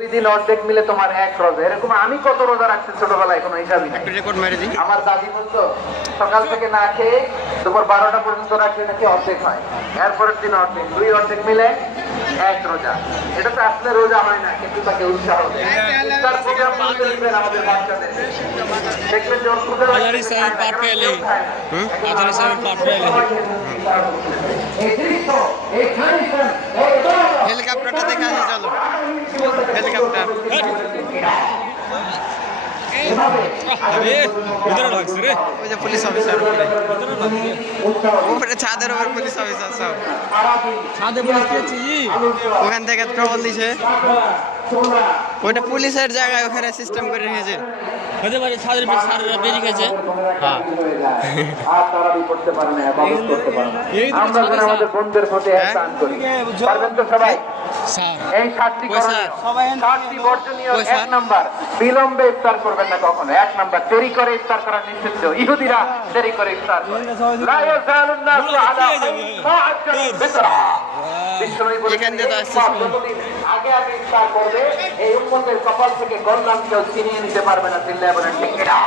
2 দিন অর্ধেক মিলে তোমার 1 রোজা। এরকম আমি কত রোজা রাখছি ছোটবেলায় কোনো হিসাবই নাই। আমার দাদি বলতো সকাল থেকে না খেয়ে দুপুর 12টা পর্যন্ত রাখলে নাকি অর্ধেক হয়, এরপরের দিন অর্ধেক, 2 অর্ধেক মিলে 1 রোজা। এটা তো আসলে রোজা হয় না, কিন্তু তাকে উৎসাহ দেয়। ইফতার প্রোগ্রাম করতে দিবেন আমাদের বাচ্চাদের, দেখবেন যে ওর ক্ষুধা লাগলে খায় না, হেলিকপ্টারটা দেখা আছে, চলো হেলিকপ্টার ওই যে পুলিশ অফিসার উপরে ছাদের উপর পুলিশ অফিসার সব ওখান থেকে ট্রল দিছে, ওইটা পুলিশের জায়গায় ওখানে সিস্টেম করে রেখেছে। হতে পারে ছাদের উপর সাররা বেরিয়ে গেছে। হ্যাঁ আর তারা করতে পারে না, ইবাদত করতে পারে না। আমরা যেন আমাদের বন্ধুদের প্রতি ihsan করি, পারবেন তো সবাই? এই 7টি করণীয়, 7টি বর্জনীয়। 1 নাম্বার, বিলম্বে ইফতার করবেন না কখনো। 1 নাম্বার, দেরি করে ইফতার করা নিষিদ্ধ। ইহুদিরা দেরি করে ইফতার করে। লা ইয়াজালুন নাসু আলা সাআতিল ফিতরা। বিশ্বনবী বলেছেন, যতদিন আগে আগে ইফতার করবে এই উম্মতের কপাল থেকে গন্ডাম কেউ ছিনিয়ে নিতে পারবে না। চিল্লায়ে বলেন ঠিক কিনা?